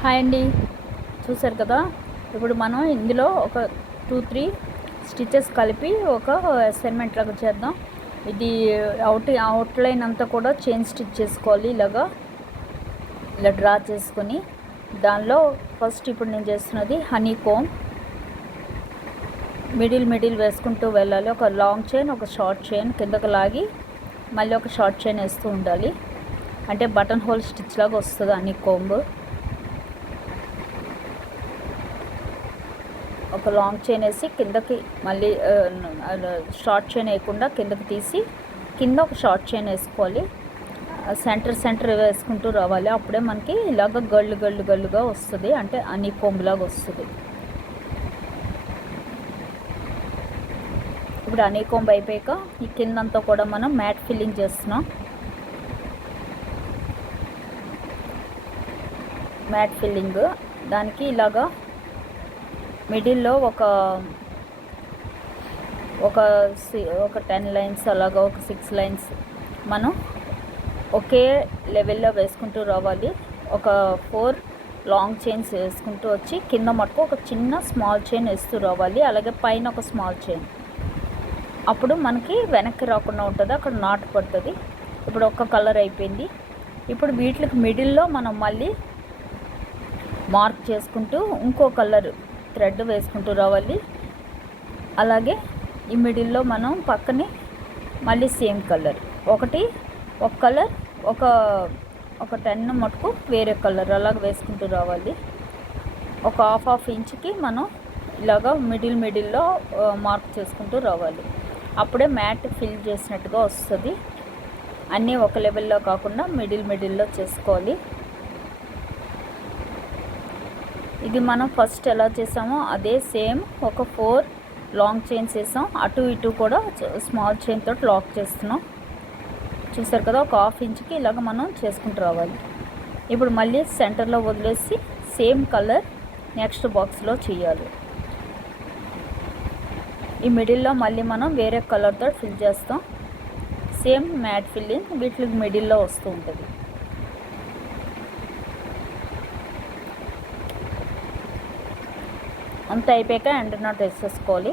Hi అండి, చూసారు కదా. ఇప్పుడు మనం ఇందులో ఒక 2-3 స్టిచెస్ కలిపి ఒక అసైన్మెంట్ లాగా చేద్దాం. ఇది అవుట్లైన్ అంతా కూడా చైన్ స్టిచ్ చేసుకోవాలి. ఇలా డ్రా చేసుకొని దానిలో ఫస్ట్ ఇప్పుడు నేను చేస్తున్నది హనీ కోమ్. మిడిల్ వేసుకుంటూ వెళ్ళాలి. ఒక లాంగ్ చైన్, ఒక షార్ట్ చైన్ కిందకు లాగి మళ్ళీ ఒక షార్ట్ చైన్ వేస్తూ ఉండాలి. అంటే బటన్ హోల్ స్టిచ్ లాగా వస్తుంది హనీ కోంబ్. ఒక లాంగ్ చైన్ వేసి కిందకి మళ్ళీ షార్ట్ చైన్ వేయకుండా కిందకి తీసి కింద ఒక షార్ట్ చైన్ వేసుకోవాలి. సెంటర్ వేసుకుంటూ రావాలి. అప్పుడే మనకి ఇలాగ గళ్ళుగా వస్తుంది. అంటే హనీ కోంబ్ లాగా వస్తుంది. ఇప్పుడు హనీ కోంబ్ అయిపోయాక ఈ కిందంతా కూడా మనం మ్యాట్ ఫిల్లింగ్ చేస్తున్నాం. మ్యాట్ ఫిల్లింగ్ దానికి ఇలాగా మిడిల్లో ఒక 10 లైన్స్, అలాగా ఒక 6 లైన్స్ మనం ఒకే లెవెల్లో వేసుకుంటూ రావాలి. ఒక 4 లాంగ్ చైన్స్ వేసుకుంటూ వచ్చి కింద మటుకు ఒక చిన్న స్మాల్ చైన్ వేస్తూ రావాలి. అలాగే పైన ఒక స్మాల్ చైన్. అప్పుడు మనకి వెనక్కి రాకుండా ఉంటుంది, అక్కడ నాటు పడుతుంది. ఇప్పుడు ఒక కలర్ అయిపోయింది. ఇప్పుడు వీటికి మిడిల్లో మనం మళ్ళీ మార్క్ చేసుకుంటూ ఇంకో కలర్ థ్రెడ్ వేసుకుంటూ రావాలి. అలాగే ఈ మిడిల్లో మనం పక్కనే మళ్ళీ సేమ్ కలర్ ఒక కలర్ ఒక 10 మటుకు వేరే కలర్ అలాగ వేసుకుంటూ రావాలి. ఒక హాఫ్ ఇంచ్కి మనం ఇలాగా మిడిల్లో మార్క్ చేసుకుంటూ రావాలి. అప్పుడే మ్యాట్ ఫిల్ చేసినట్టుగా వస్తుంది. అన్నీ ఒక లెవెల్లో కాకుండా మిడిల్లో చేసుకోవాలి. ఇది మనం ఫస్ట్ ఎలా చేసామో అదే సేమ్ ఒక 4 లాంగ్ చైన్స్ వేసాం. అటు ఇటు కూడా స్మాల్ చైన్ తోటి లాక్ చేస్తున్నాం. చూసారు కదా, ఒక హాఫ్ ఇంచ్కి ఇలాగ మనం చేసుకుంటూ రావాలి. ఇప్పుడు మళ్ళీ సెంటర్లో వదిలేసి సేమ్ కలర్ నెక్స్ట్ బాక్స్లో చేయాలి. ఈ మిడిల్లో మళ్ళీ మనం వేరే కలర్తో ఫిల్ చేస్తాం. సేమ్ మ్యాట్ ఫిల్లింగ్ వీటికి మిడిల్లో వస్తూ ఉంటుంది. అంత అయిపోయాక ఎండ్ నాట్ వేసేసుకోవాలి.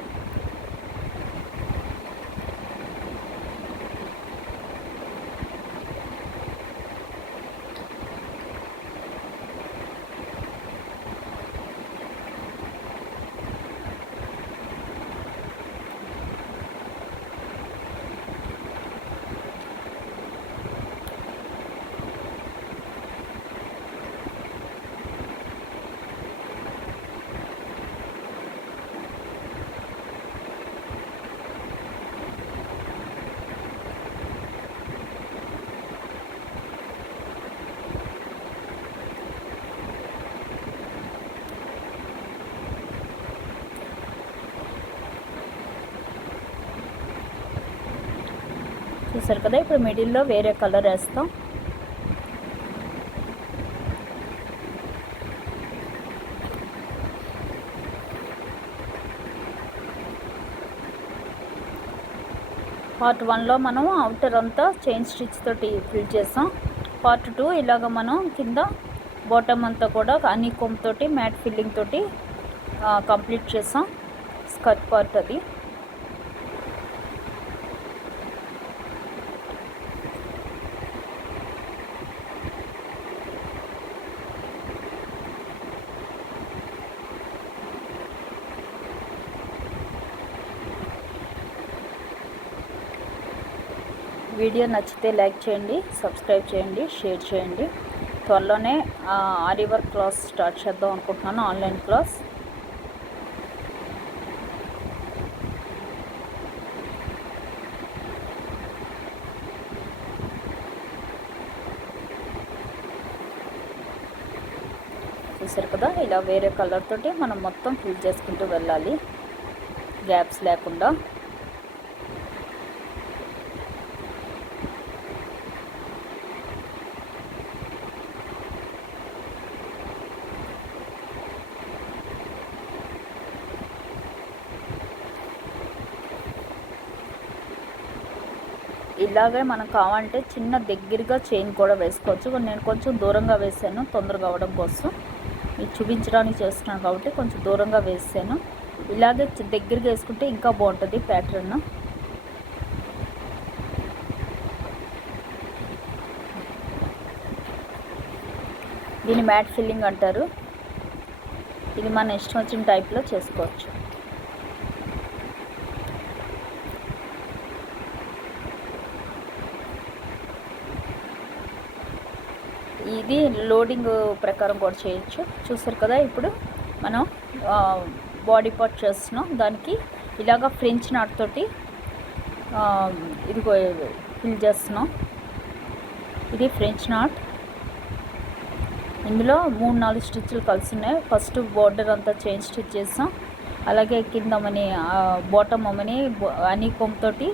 చూసారు కదా, ఇప్పుడు మిడిల్లో వేరే కలర్ వేస్తాం. పార్ట్ 1లో మనం అవుటర్ అంతా చైన్ స్టిచ్ తోటి ఫిల్ చేసాం. పార్ట్ 2 ఇలాగ మనం కింద బాటమ్ అంతా కూడా హనీ కోంబ్ తోటి మ్యాట్ ఫిల్లింగ్ తోటి కంప్లీట్ చేసాం. స్కర్ట్ పార్ట్ అది. వీడియో నచ్చితే లైక్ చేయండి, సబ్స్క్రైబ్ చేయండి, షేర్ చేయండి. త్వరలోనే ఆరి వర్క్ క్లాస్ స్టార్ట్ చేద్దాం అనుకుంటున్నాను, ఆన్లైన్ క్లాస్. చూసారు కదా, ఇలా వేరే కలర్ తోటి మనం మొత్తం ఫిల్ చేసుకుంటూ వెళ్ళాలి, గ్యాప్స్ లేకుండా. ఇలాగే మనకు కావాలంటే చిన్న దగ్గరగా చైన్ కూడా వేసుకోవచ్చు. నేను కొంచెం దూరంగా వేసాను తొందరగా అవ్వడం కోసం. ఇది చూపించడానికి చేస్తున్నాను కాబట్టి కొంచెం దూరంగా వేసాను. ఇలాగే దగ్గరగా వేసుకుంటే ఇంకా బాగుంటుంది ప్యాటర్న్. దీన్ని మ్యాట్ ఫిల్లింగ్ అంటారు. ఇది మన ఇష్టం వచ్చిన టైప్లో చేసుకోవచ్చు. ఇది లోడింగ్ ప్రకారం కూడా చేయొచ్చు. చూసారు కదా, ఇప్పుడు మనం బాడీ పార్ట్ చేస్తున్నాం. దానికి ఇలాగ ఫ్రెంచ్ నాట్ తోటి ఇది ఫిల్ చేస్తున్నాం. ఇది ఫ్రెంచ్ నాట్. ఇందులో 3-4 స్టిచ్లు కలిసి ఉన్నాయి. ఫస్ట్ బోర్డర్ అంతా చైన్ స్టిచ్ చేస్తాం. అలాగే కిందమని బాటమ్ అమ్మని అనీ కొమ్ముతోటి,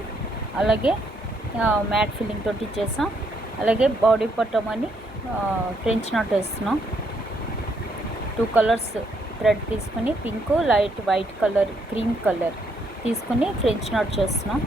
అలాగే మ్యాట్ ఫిల్లింగ్ తోటి చేసాం. అలాగే బాడీ పార్ట్ అమ్మని ఫ్రెంచ్ నాట్ వేస్తున్నాం. 2 కలర్స్ థ్రెడ్ తీసుకుని pink, light white colour, cream colour తీసుకుని ఫ్రెంచ్ నాట్ చేస్తున్నాం.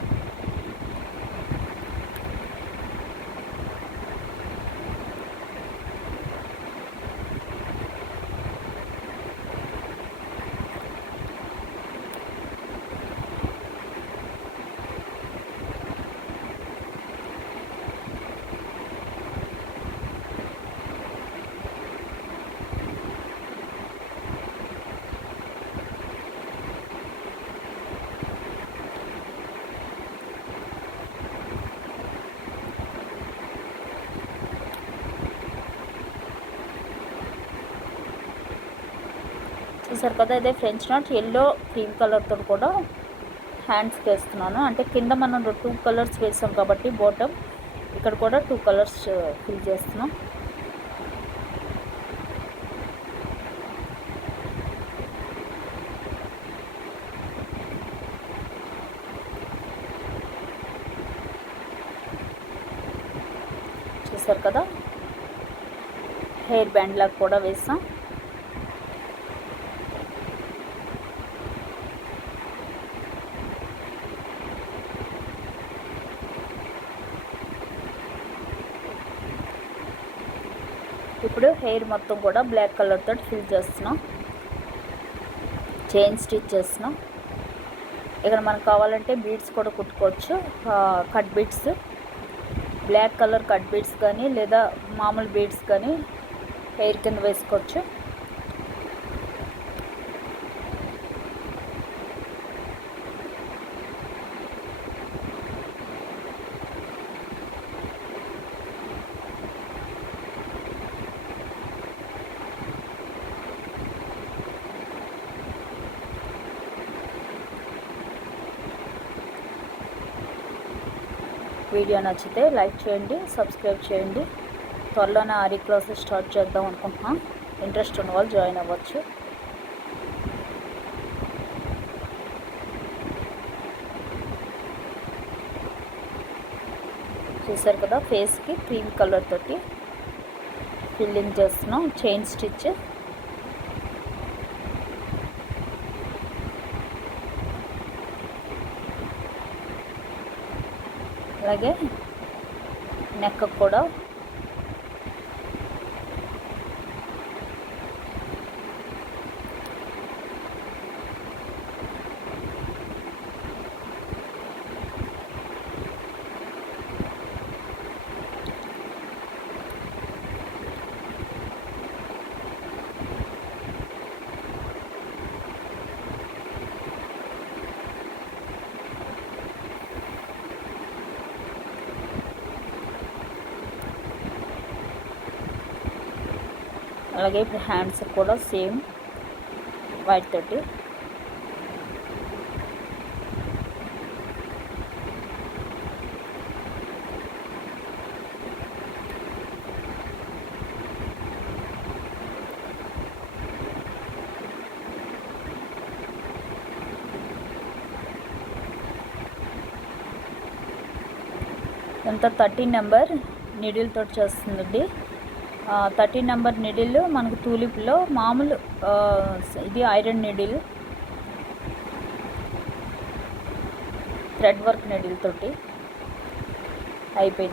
చూసారు కదా, ఇదే ఫ్రెంచ్ నాట్. ఎల్లో క్రీమ్ కలర్తో కూడా హ్యాండ్స్కి వేస్తున్నాను. అంటే కింద మనం 2 కలర్స్ వేసాం కాబట్టి బాటమ్, ఇక్కడ కూడా 2 కలర్స్ ఫిల్ చేస్తున్నాం. చూసారు కదా, హెయిర్ బ్యాండ్ లాగా కూడా వేసాం. ఇప్పుడు హెయిర్ మొత్తం కూడా బ్లాక్ కలర్ తోటి ఫిల్ చేస్తున్నాం. చైన్ స్టిచ్ చేస్తున్నాం. ఇక్కడ మనకు కావాలంటే బీడ్స్ కూడా కుట్టుకోవచ్చు. Cut beads, black colour cut beads కానీ లేదా మామూలు బీడ్స్ కానీ హెయిర్ కింద వేసుకోవచ్చు. వీడియో నచ్చితే లైక్ చేయండి, సబ్స్క్రైబ్ చేయండి. త్వరలోనే ఆరి క్లాసెస్ స్టార్ట్ చేద్దాం అనుకుంటున్నాం. ఇంట్రెస్ట్ ఉన్న వాళ్ళు జాయిన్ అవ్వచ్చు. చూసారు కదా, ఫేస్కి క్రీమ్ కలర్ తోటి ఫిల్లింగ్ చేస్తున్నాం. చైన్ స్టిచ్, అలాగే నెక్ కూడా అలాగే ఇప్పుడు హ్యాండ్స్ కూడా సేమ్ వైట్ తోటి ఎంత 13 నెంబర్ నీడిల్ తోటి చేస్తుందండి. 13 నెంబర్ నీడిల్ మనకు తూలిప్లో మామూలు ఇది iron needle, thread work needle తోటి అయిపోయింది.